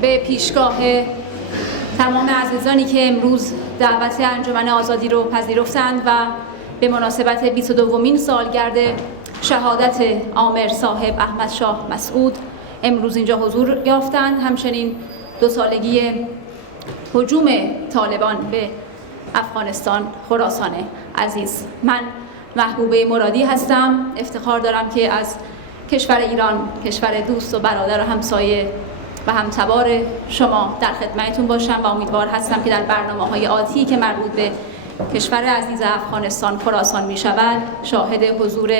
به پیشگاه تمام عزیزانی که امروز دعوت انجمن آزادی رو پذیرفتند و به مناسبت 22مین سالگرد شهادت عامر صاحب احمد شاه مسعود امروز اینجا حضور یافتند. همچنین 2 سالگی هجوم طالبان به افغانستان خراسان عزیز. من محبوبه مرادی هستم. افتخار دارم که از کشور ایران، کشور دوست و برادر و همسایه و همتبار شما در خدمتتون باشم و امیدوار هستم که در برنامه‌های آتی که مربوط به کشور عزیز افغانستان خراسان می شود شاهد حضور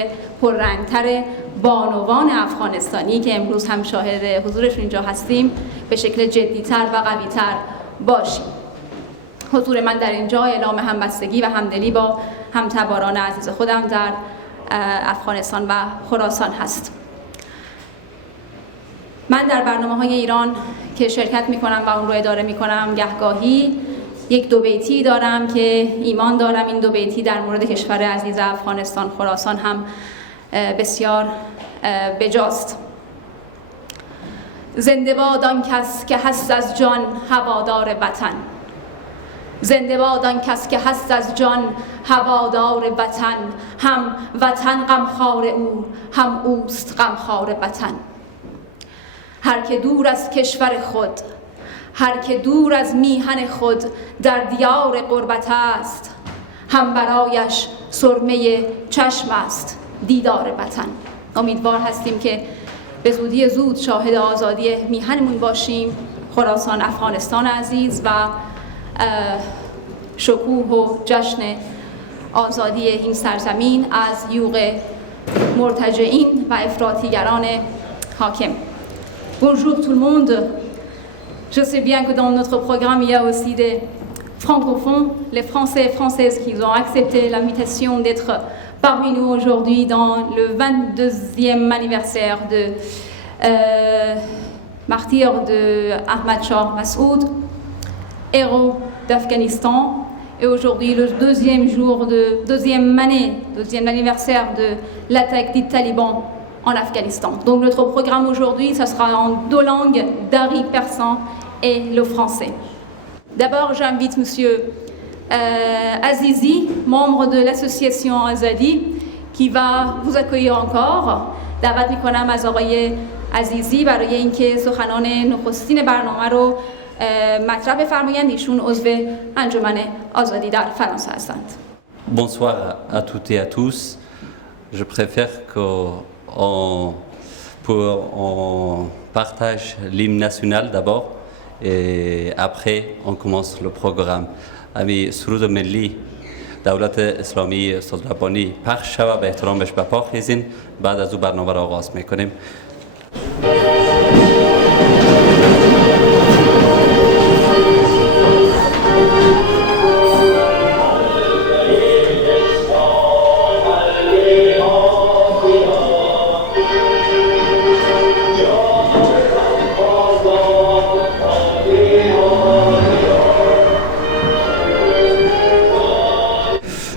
پررنگتر بانوان افغانستانی که امروز هم شاهد حضورشون اینجا هستیم به شکل جدی‌تر و قوی‌تر باشیم. حضور من در اینجا اعلام همبستگی و همدلی با همتباران عزیز خودم در افغانستان و خراسان هست. من در برنامه‌های ایران که شرکت می‌کنم و اون رو اداره می‌کنم گهگاهی یک 2 بیتی دارم که ایمان دارم این 2 بیتی در مورد کشور عزیز افغانستان خراسان هم بسیار بجاست. زنده باد آن کس که هست از جان هوادار وطن، زنده باد آن کس که هست از جان هوادار وطن، هم وطن غمخوار او هم اوست غمخوار وطن. هر که دور از کشور خود، هر که دور از میهن خود در دیار غربت است، هم برایش سرمه چشم است دیدار وطن. امیدوار هستیم که به زودی زود شاهد آزادی میهنمون باشیم، خراسان افغانستان عزیز، و شکوه و جشن آزادی این سرزمین از یوغ مرتجعین و افراطیگران حاکم. Bonjour tout le monde. Je sais bien que dans notre programme il y a aussi des francophones, les Français et Françaises qui ont accepté l'invitation d'être parmi nous aujourd'hui dans le 22e anniversaire de martyr de Ahmad Shah Massoud, héros d'Afghanistan, et aujourd'hui le deuxième anniversaire de l'attaque des talibans en Afghanistan. Donc notre programme aujourd'hui, ça sera en 2 langues, dari persan et le français. D'abord, j'invite monsieur Azizi, membre de l'association Azadi, qui va vous accueillir encore. دعوت میکنم از آقای عزیزی برای اینکه سخنان نخستین برنامه رو مطرح بفرمایند. ایشون عضو انجمن آزادی در فرانسه هستند. Bonsoir à toutes et à tous. Je préfère qu'on partage l'hymne national d'abord et après on commence le programme. امی سرود ملی دولت اسلامی استاد ربانی پخش شود، به احترامش به پا خیزین. بعد از او برنامه را آغاز میکنیم.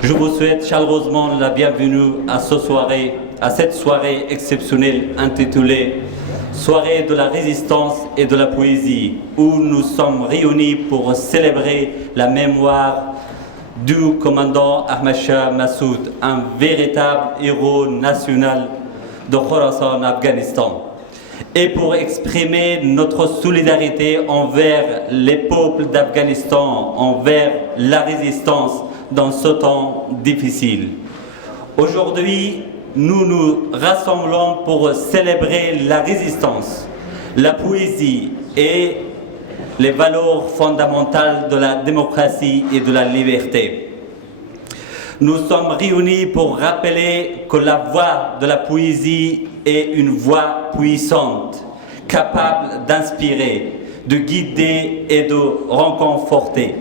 Je vous souhaite chaleureusement la bienvenue à cette soirée exceptionnelle intitulée Soirée de la résistance et de la poésie, où nous sommes réunis pour célébrer la mémoire du commandant Ahmad Shah Massoud, un véritable héros national de Khorasan, Afghanistan, et pour exprimer notre solidarité envers les peuples d'Afghanistan, envers la résistance dans ce temps difficile. Aujourd'hui, nous nous rassemblons pour célébrer la résistance, la poésie et les valeurs fondamentales de la démocratie et de la liberté. Nous sommes réunis pour rappeler que la voix de la poésie est une voix puissante, capable d'inspirer, de guider et de réconforter.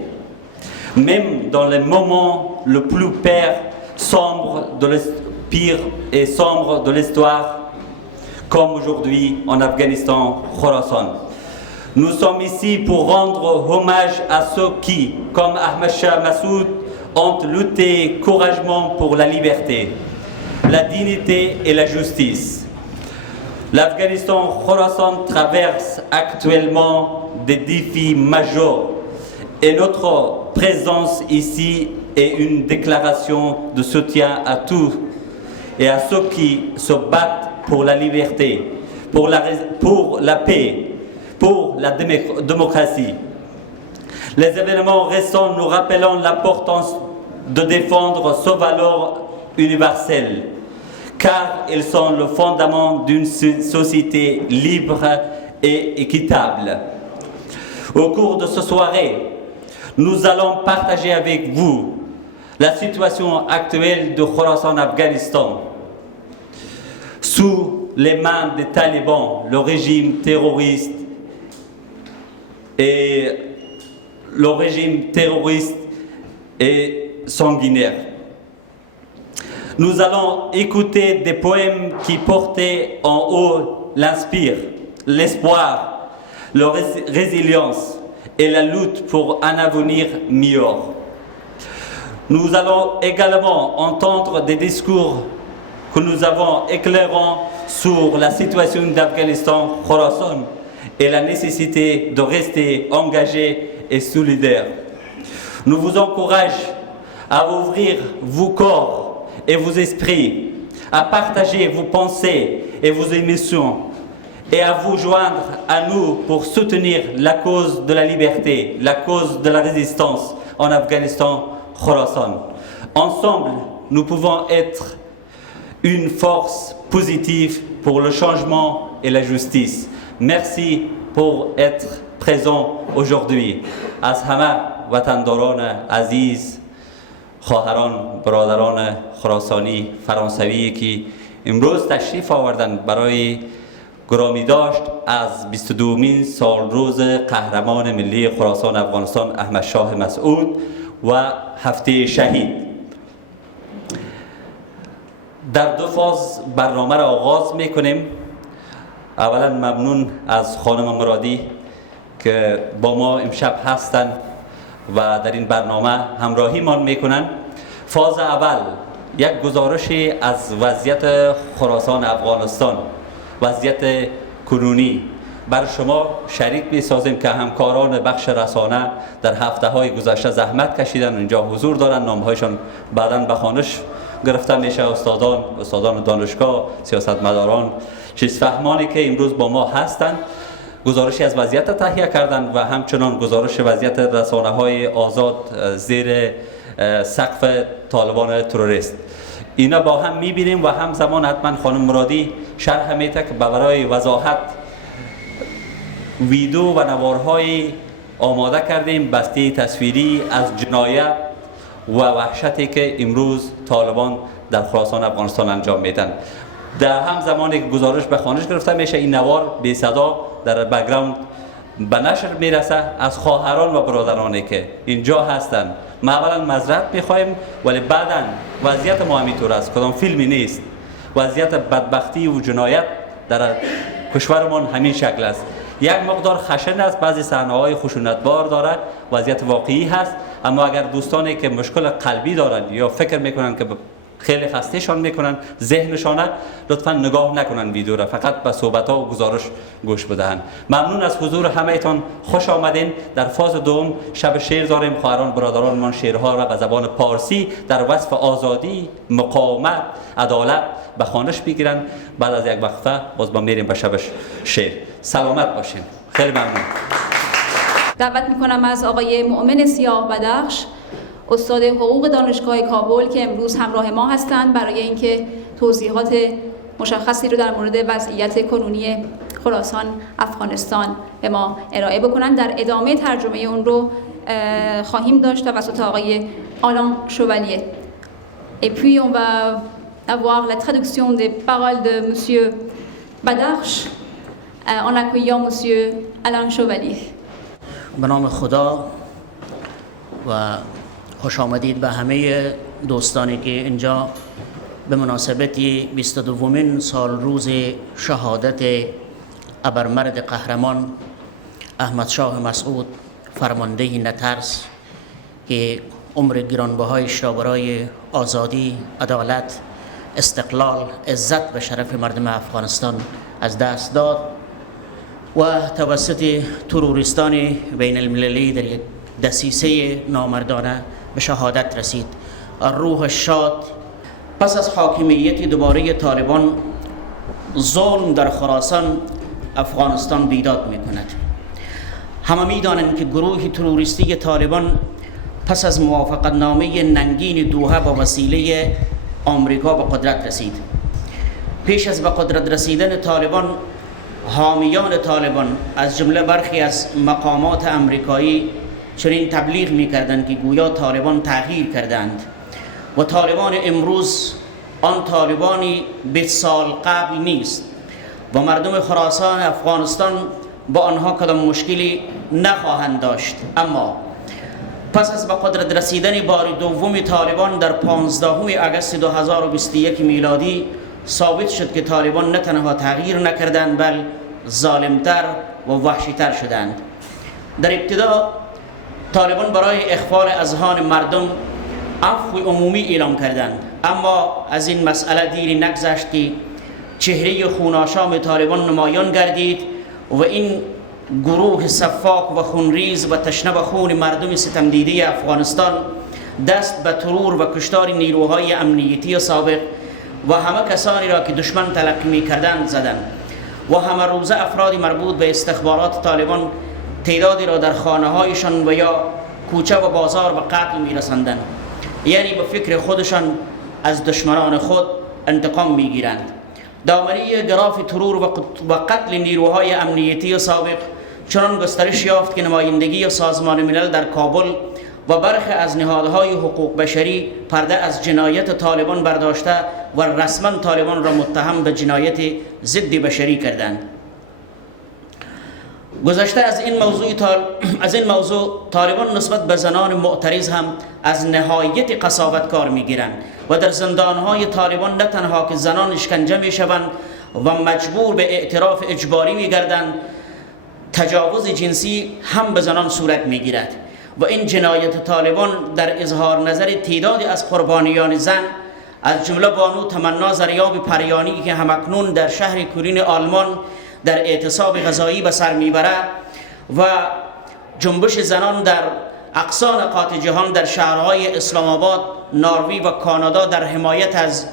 Même dans les moments le plus pire et sombre de l'histoire, comme aujourd'hui en Afghanistan, Khorasan. Nous sommes ici pour rendre hommage à ceux qui, comme Ahmad Shah Massoud, ont lutté courageusement pour la liberté, la dignité et la justice. L'Afghanistan, Khorasan traverse actuellement des défis majeurs et notre présence ici est une déclaration de soutien à tous et à ceux qui se battent pour la liberté, pour la paix, pour la démocratie. Les événements récents nous rappellent l'importance de défendre ces valeurs universelles, car elles sont le fondement d'une société libre et équitable. Au cours de cette soirée, nous allons partager avec vous la situation actuelle de Khorasan, Afghanistan. Sous les mains des talibans, le régime terroriste et sanguinaire. Nous allons écouter des poèmes qui portaient en haut l'inspire, l'espoir, la résilience et la lutte pour un avenir meilleur. Nous allons également entendre des discours que nous avons éclairants sur la situation d'Afghanistan, Khorasan et la nécessité de rester engagés et solidaires. Nous vous encourageons à ouvrir vos corps et vos esprits, à partager vos pensées et vos émotions et à vous joindre à nous pour soutenir la cause de la liberté, la cause de la résistance en Afghanistan, Khorasan. Ensemble, nous pouvons être une force positive pour le changement et la justice. Merci pour être présent aujourd'hui. از همه وطنداران عزیز، خواهران، برادران خراسانی، فرانسوی که امروز تشریف آوردن برای گرامی داشت از 22مین سال روز قهرمان ملی خراسان افغانستان احمد شاه مسعود و هفته شهید. در دو فاز برنامه را آغاز میکنیم. اولا ممنون از خانم مرادی که با ما امشب هستند و در این برنامه همراهی ما میکنن. فاز اول یک گزارشی از وضعیت خراسان افغانستان، وضعیت کنونی بر شما شریک میسازیم که همکاران بخش رسانه در هفته های گذشته زحمت کشیدن، اینجا حضور دارن، نامهایشان بعداً به خوانش گرفته میشه. استادان دانشگاه، سیاستمداران، چیزفهمانی که امروز با ما هستند گزارشی از وضعیت تهیه کردند و همچنان گزارش وضعیت رسانه‌های آزاد زیر سقف طالبان تروریست. اینا با هم میبینیم و همزمان حتما خانم مرادی شرح میده که برای وضاحت ویدیو و نوارهای آماده کردیم، بسته تصویری از جنایت و وحشتی که امروز طالبان در خراسان افغانستان انجام میدن. در همزمان که گزارش به خوانش گرفته میشه، این نوار بی صدا در بک‌گراند به نشر میرسه از خواهران و برادرانی که اینجا هستند. ما اولا معذرت میخوایم، ولی بعدا وضعیت ما همینطور است، کدام فیلمی نیست. وضعیت بدبختی و جنایت در کشورمان همین شکل است. یک مقدار خشن است، بعضی صحنه‌های خشونتبار داره، وضعیت واقعی هست. اما اگر دوستانی که مشکل قلبی دارند یا فکر میکنن که خیلی خستهشان میکنن ذهنشانه، لطفا نگاه نکنن ویدیو را، فقط به صحبت ها و گزارش گوش بدهند. ممنون از حضور همه‌تان، خوش آمدین. در فاز دوم شب شعر داریم. خواهران برادران من شعرها را به زبان پارسی در وصف آزادی، مقاومت، عدالت به خوانش بگیرن. بعد از یک وقفه باز با میریم به شب شعر. سلامت باشین. خیلی ممنون. دعوت میکنم از آقای مؤمن سیاه بدخش، استاد حقوق دانشگاه کابل که امروز همراه ما هستند، برای اینکه توضیحات مشخصی رو در مورد وضعیت کنونی خراسان افغانستان به ما ارائه بکنند. در ادامه ترجمه اون رو خواهیم داشت توسط آقای آلان شوالیه. Et puis on va avoir la traduction des paroles de monsieur Badaksh en accueillant monsieur Alain Chevalier. به نام خدا و خوش آمدید به همه دوستانی که اینجا به مناسبت 22مین سال روز شهادت ابرمرد قهرمان احمد شاه مسعود فرمانده نترس که عمر گرانبهایش را برای آزادی، عدالت، استقلال، عزت و شرف مردم افغانستان از دست داد و توسط تروریستان بین المللی در یک دسیسه نامردانه به شهادت رسید. الروح الشاد. پس از حاکمیت دوباره طالبان، ظلم در خراسان افغانستان بیداد می کند. همه می دانند که گروه تروریستی طالبان پس از موافقت نامه ننگین دوحه با وسیله آمریکا به قدرت رسید. پیش از به قدرت رسیدن طالبان، حامیان طالبان از جمله برخی از مقامات امریکایی چنین تبلیغ می کردند که گویا طالبان تغییر کردند و طالبان امروز آن طالبانی 20 سال قبل نیست و مردم خراسان افغانستان با آنها کدام مشکلی نخواهند داشت. اما پس از به قدرت رسیدن بار دوم طالبان در 15 آگوست 2021 میلادی ثابت شد که طالبان نه تنها تغییر نکردند بل ظالمتر و وحشیتر شدند. در ابتدا طالبان برای اخفال اذهان مردم عفو عمومی اعلام کردند، اما از این مسئله دیری نگذشت که چهره خوناشام طالبان نمایان گردید و این گروه صفاک و خونریز و تشنه به خون مردم ستمدیده افغانستان دست به ترور و کشتار نیروهای امنیتی سابق و همه کسانی را که دشمن تلقی می کردند زدند و همه روزه افرادی مربوط به استخبارات طالبان تعدادی را در خانه هایشان و یا کوچه و بازار به قتل می رساندند، یعنی به فکر خودشان از دشمنان خود انتقام می گیرند. دامنه گراف ترور و قتل نیروهای امنیتی سابق چنان گسترش یافت که نمایندگی سازمان ملل در کابل و برخی از نهادهای حقوق بشری پرده از جنایت طالبان برداشته و رسما طالبان را متهم به جنایت ضد بشری کردند. گذشته از این موضوع طالبان نسبت به زنان معترض هم از نهایت قساوت کار میگیرند و در زندانهای طالبان نه تنها که زنان اشکنجه میشوند و مجبور به اعتراف اجباری میگردند، تجاوز جنسی هم به زنان صورت میگیرد و این جنایت طالبان در اظهار نظر تعدادی از قربانیان زن از جمله بانو تمنا زریاب پریانی که همکنون در شهر کورین آلمان در اعتصاب غذایی به سر میبره و جنبش زنان در اقصا نقاط جهان در شهرهای اسلام آباد، نروژ و کانادا در حمایت از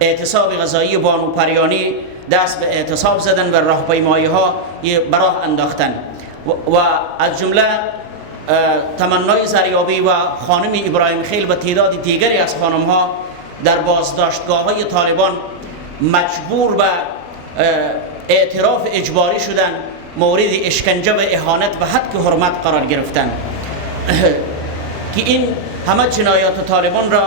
اعتصاب غذایی بانو پریانی دست به اعتصاب زدن و راهپیمایی ها به راه انداختن و از جمله تمنای زریابی و خانم ابراهیم خیل و تعداد دیگری از خانم ها در بازداشتگاه های طالبان مجبور به اعتراف اجباری شدن، مورد اشکنجه و اهانت و حد حرمت قرار گرفتن که این همه جنایات طالبان را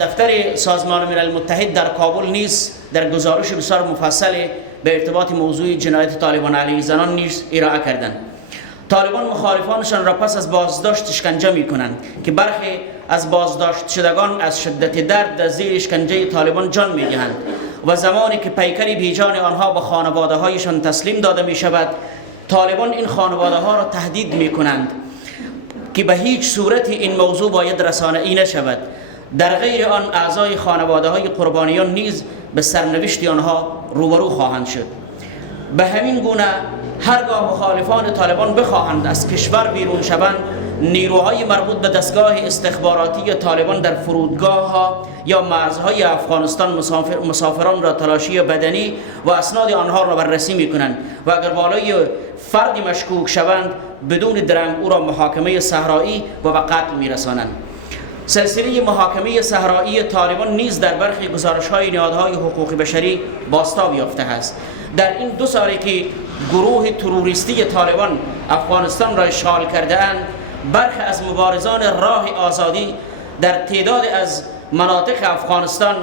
دفتر سازمان ملل متحد در کابل نیز در گزارش بسیار مفصل به ارتباط موضوع جنایت طالبان علیه زنان نیز ارائه کردند. طالبان مخالفانشان را پس از بازداشت اشکنجه می کنند که برخی از بازداشت شدگان از شدت درد در زیر اشکنجه طالبان جان می دهند و زمانی که پیکری بیجان آنها به خانواده هایشان تسلیم داده می شود، طالبان این خانواده ها را تهدید می کنند که به هیچ صورت این موضوع باید رسانه‌ای نشود. در غیر آن اعضای خانواده های قربانیان نیز به سرنوشت آنها روبرو خواهند شد. به همین گونه هرگاه مخالفان طالبان بخواهند از کشور بیرون شوند، نیروهای مربوط به دستگاه استخباراتی طالبان در فرودگاه ها یا مرزهای افغانستان مسافران را تلاشی بدنی و اسناد آنها را بررسی می کنند و اگر بالای فردی مشکوک شوند بدون درنگ او را محاکمه صحرایی و به قتل می رسانند. سلسله محاکمه صحرایی طالبان نیز در برخی گزارش‌های نهادهای حقوق بشری بازتاب یافته است. در این 2 سالی که گروه تروریستی طالبان افغانستان را اشغال کرده اند، برخی از مبارزان راه آزادی در تعداد از مناطق افغانستان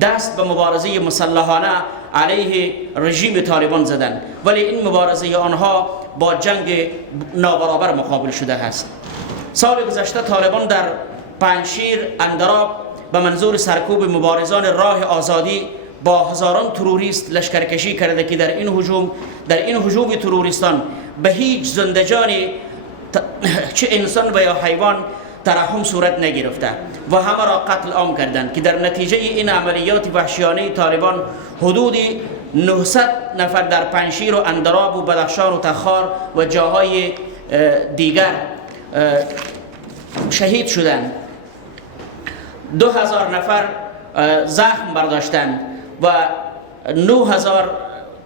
دست به مبارزه مسلحانه علیه رژیم طالبان زدند، ولی این مبارزه آنها با جنگ نابرابر مقابل شده است. سال گذشته طالبان در پنجشیر، اندراب به منظور سرکوب مبارزان راه آزادی با هزاران تروریست لشکرکشی کرده که در این هجوم تروریستان به هیچ زندجانی چه انسان و یا حیوان ترحم صورت نگرفته و همه را قتل عام کردند که در نتیجه این عملیات وحشیانه طالبان حدود 900 نفر در پنشیر و اندراب و بدخشان و تخار و جاهای دیگر شهید شدند. 2000 نفر زخم برداشتند و 9000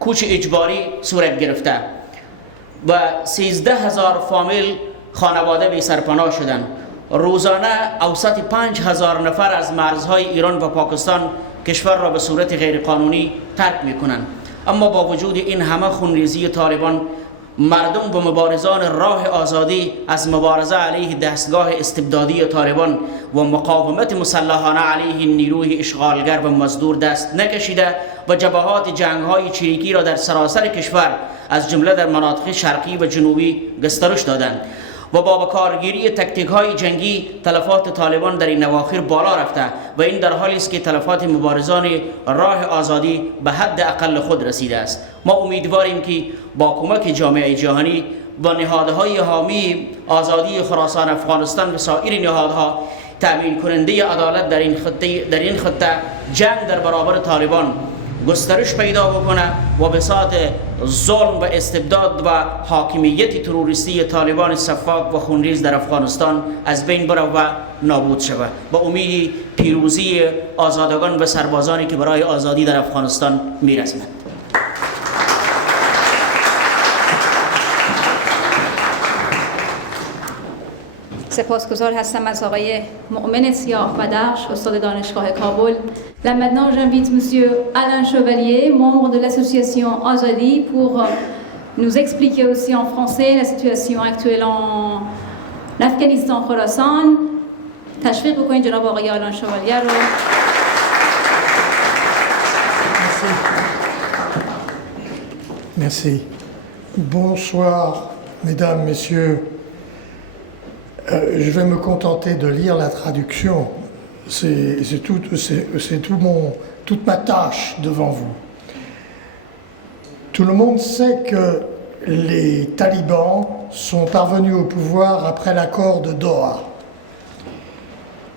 کوچ اجباری صورت گرفته و 13000 فامیل خانواده بی سرپناه شدند. روزانه اوسط 5000 نفر از مرزهای ایران و پاکستان کشور را به صورت غیرقانونی ترک میکنند. اما با وجود این همه خونریزی طالبان، مردم و مبارزان راه آزادی از مبارزه علیه دستگاه استبدادی طالبان و مقاومت مسلحانه علیه نیروی اشغالگر و مزدور دست نکشیده و جبهات جنگ‌های چریکی را در سراسر کشور از جمله در مناطق شرقی و جنوبی گسترش دادند و با کارگیری تکتیک‌های جنگی تلفات طالبان در این اواخر بالا رفته و این در حالی است که تلفات مبارزان راه آزادی به حد اقل خود رسیده است. ما امیدواریم که با کمک جامعه جهانی و نهادهای حامی آزادی خراسان افغانستان و سایر نهادها تأمین کننده عدالت در این خطه جنگ در برابر طالبان گسترش پیدا بکنه و بساط ظلم و استبداد و حاکمیت تروریستی طالبان صفاق و خونریز در افغانستان از بین بره و نابود شود. با امید پیروزی آزادگان و سربازانی که برای آزادی در افغانستان میرسند. سپاسگزار هستم از آقای مؤمن سیاه بدخش، استاد دانشگاه کابل. Là maintenant, j'invite monsieur Alain Chevalier, membre de l'association Azadi, pour nous expliquer aussi en français la situation actuelle en Afghanistan, Khorasan. تشویق بکنید جناب آقای آلان شوالیه رو. Merci. Bonsoir, mesdames, messieurs. Je vais me contenter de lire la traduction. C'est toute ma tâche devant vous. Tout le monde sait que les talibans sont parvenus au pouvoir après l'accord de Doha,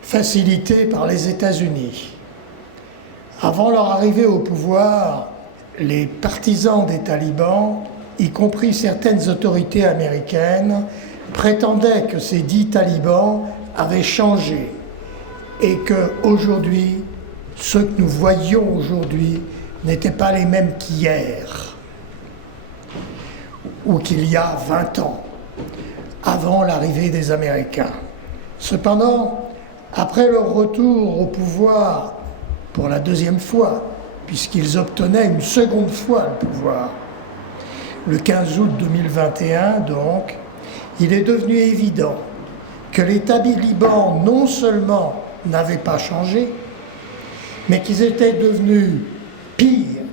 facilité par les États-Unis. Avant leur arrivée au pouvoir, les partisans des talibans, y compris certaines autorités américaines, prétendaient que ces dits talibans avaient changé et qu'aujourd'hui, ceux que nous voyions aujourd'hui n'étaient pas les mêmes qu'hier ou qu'il y a 20 ans, avant l'arrivée des Américains. Cependant, après leur retour au pouvoir pour la deuxième fois, puisqu'ils obtenaient une seconde fois le pouvoir, le 15 août 2021 donc, il est devenu évident que les talibans non seulement n'avaient pas changé, mais qu'ils étaient devenus pires,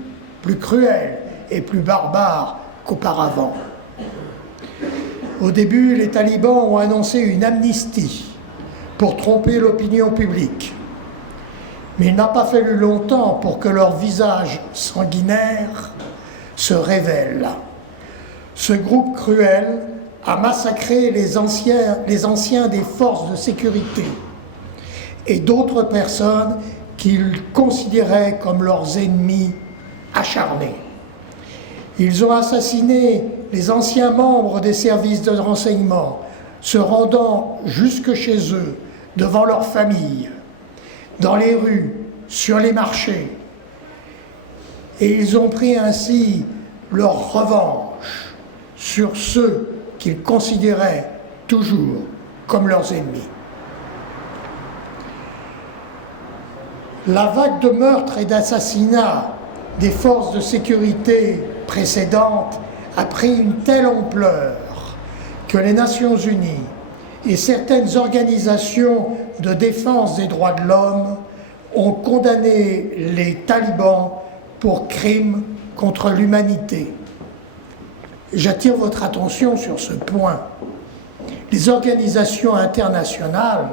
plus cruels et plus barbares qu'auparavant. Au début, les talibans ont annoncé une amnistie pour tromper l'opinion publique. Mais il n'a pas fallu longtemps pour que leur visage sanguinaire se révèle. Ce groupe cruel a massacré les anciens des forces de sécurité et d'autres personnes qu'ils considéraient comme leurs ennemis acharnés. Ils ont assassiné les anciens membres des services de renseignement, se rendant jusque chez eux, devant leurs familles, dans les rues, sur les marchés. Et ils ont pris ainsi leur revanche sur ceux qu'ils considéraient toujours comme leurs ennemis. La vague de meurtres et d'assassinats des forces de sécurité précédentes a pris une telle ampleur que les Nations Unies et certaines organisations de défense des droits de l'homme ont condamné les talibans pour crimes contre l'humanité. J'attire votre attention sur ce point. Les organisations internationales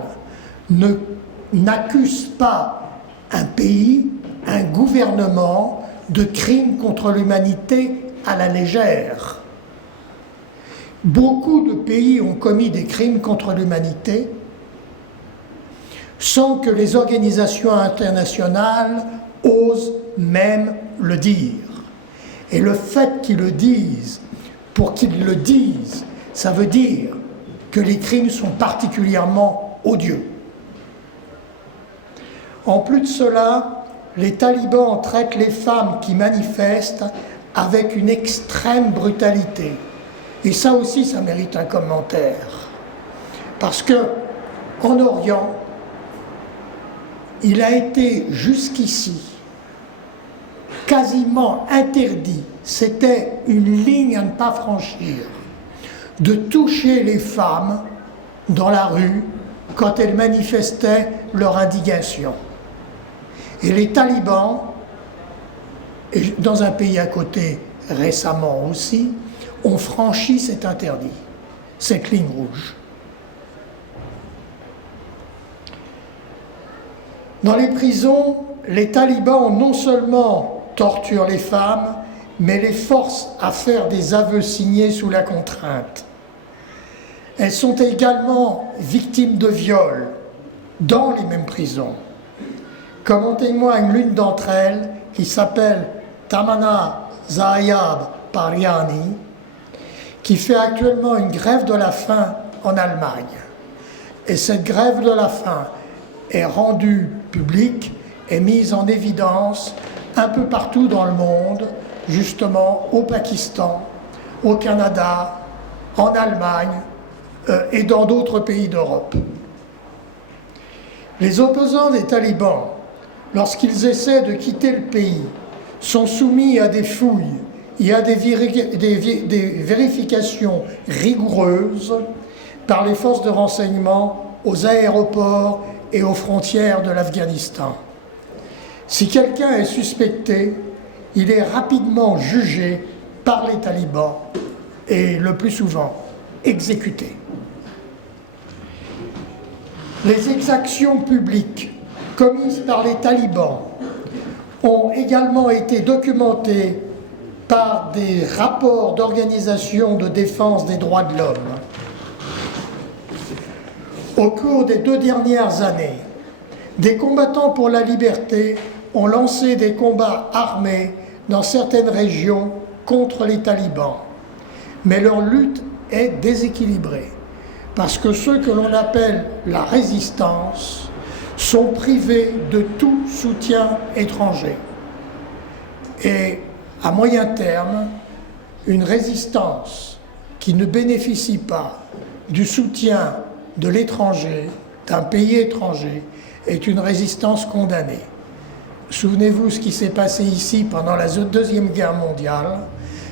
n'accusent pas un pays, un gouvernement de crimes contre l'humanité à la légère. Beaucoup de pays ont commis des crimes contre l'humanité sans que les organisations internationales osent même le dire. Et le fait qu'ils le disent, pour qu'ils le disent, ça veut dire que les crimes sont particulièrement odieux. En plus de cela, les talibans traitent les femmes qui manifestent avec une extrême brutalité. Et ça aussi, ça mérite un commentaire. Parce que, en Orient, il a été jusqu'ici quasiment interdit, c'était une ligne à ne pas franchir, de toucher les femmes dans la rue quand elles manifestaient leur indignation. Et les talibans, et dans un pays à côté récemment aussi, ont franchi cet interdit, cette ligne rouge. Dans les prisons, les talibans non seulement torturent les femmes, mais les forcent à faire des aveux signés sous la contrainte. Elles sont également victimes de viols dans les mêmes prisons, comme en témoigne l'une d'entre elles qui s'appelle Tamana Zayab Pariani, qui fait actuellement une grève de la faim en Allemagne. Et cette grève de la faim est rendue publique et mise en évidence un peu partout dans le monde, justement au Pakistan, au Canada, en Allemagne et dans d'autres pays d'Europe. Les opposants des talibans, lorsqu'ils essaient de quitter le pays, sont soumis à des fouilles et à des vérifications rigoureuses par les forces de renseignement aux aéroports et aux frontières de l'Afghanistan. Si quelqu'un est suspecté, il est rapidement jugé par les talibans et le plus souvent exécuté. Les exactions publiques commises par les talibans ont également été documentées par des rapports d'organisations de défense des droits de l'homme. Au cours des 2 dernières années, des combattants pour la liberté ont lancé des combats armés dans certaines régions contre les talibans. Mais leur lutte est déséquilibrée, parce que ceux que l'on appelle la résistance sont privés de tout soutien étranger. Et à moyen terme, une résistance qui ne bénéficie pas du soutien de l'étranger, d'un pays étranger, est une résistance condamnée. Souvenez-vous ce qui s'est passé ici pendant la Deuxième Guerre mondiale.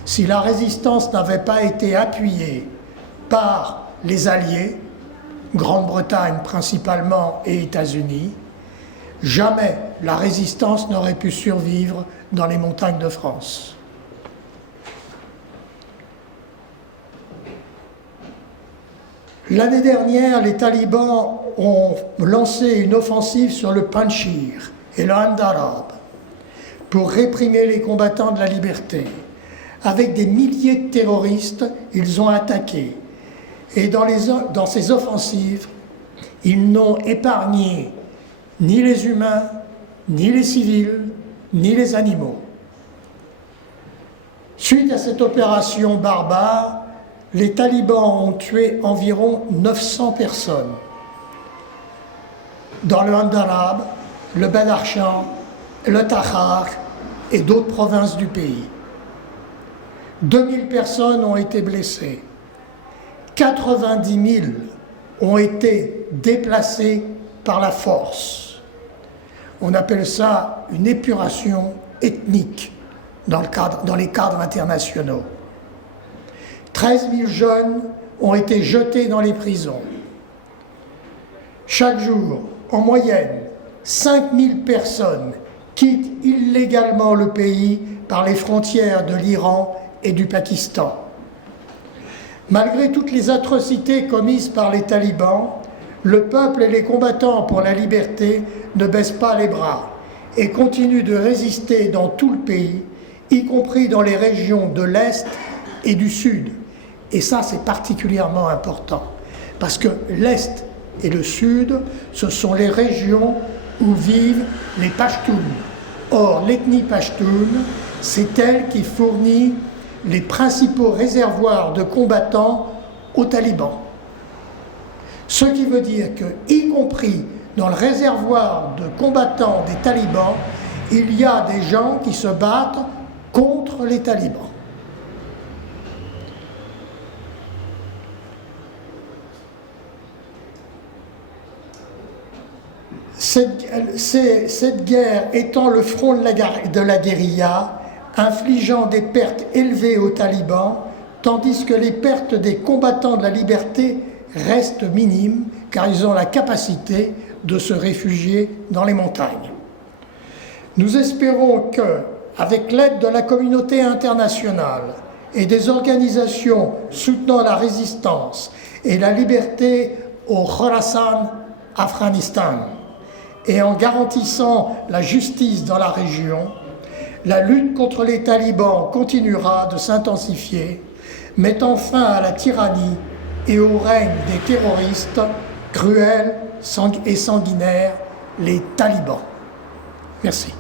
Si la résistance n'avait pas été appuyée par les Alliés, Grande-Bretagne principalement et États-Unis, jamais la résistance n'aurait pu survivre dans les montagnes de France. L'année dernière, les talibans ont lancé une offensive sur le Panjshir et le Andarab pour réprimer les combattants de la liberté. Avec des milliers de terroristes, ils ont attaqué. Et dans ces offensives, ils n'ont épargné ni les humains, ni les civils, ni les animaux. Suite à cette opération barbare, les talibans ont tué environ 900 personnes dans le Andarab, le Badakhshan, le Takhar et d'autres provinces du pays. 2000 personnes ont été blessées. 90 000 ont été déplacés par la force. On appelle ça une épuration ethnique dans les cadres internationaux. 13 000 jeunes ont été jetés dans les prisons. Chaque jour, en moyenne, 5 000 personnes quittent illégalement le pays par les frontières de l'Iran et du Pakistan. Malgré toutes les atrocités commises par les talibans, le peuple et les combattants pour la liberté ne baissent pas les bras et continuent de résister dans tout le pays, y compris dans les régions de l'Est et du Sud. Et ça, c'est particulièrement important, parce que l'Est et le Sud, ce sont les régions où vivent les Pashtuns. Or, l'ethnie Pashtun C'est elle qui fournit les principaux réservoirs de combattants aux talibans. Ce qui veut dire que, y compris dans le réservoir de combattants des talibans, il y a des gens qui se battent contre les talibans. Cette guerre étant le front de la guérilla, infligeant des pertes élevées aux talibans, tandis que les pertes des combattants de la liberté restent minimes, car ils ont la capacité de se réfugier dans les montagnes. Nous espérons que, avec l'aide de la communauté internationale et des organisations soutenant la résistance et la liberté au Khorasan, Afghanistan, et en garantissant la justice dans la région, la lutte contre les talibans continuera de s'intensifier, mettant fin à la tyrannie et au règne des terroristes cruels et sanguinaires, les talibans. Merci.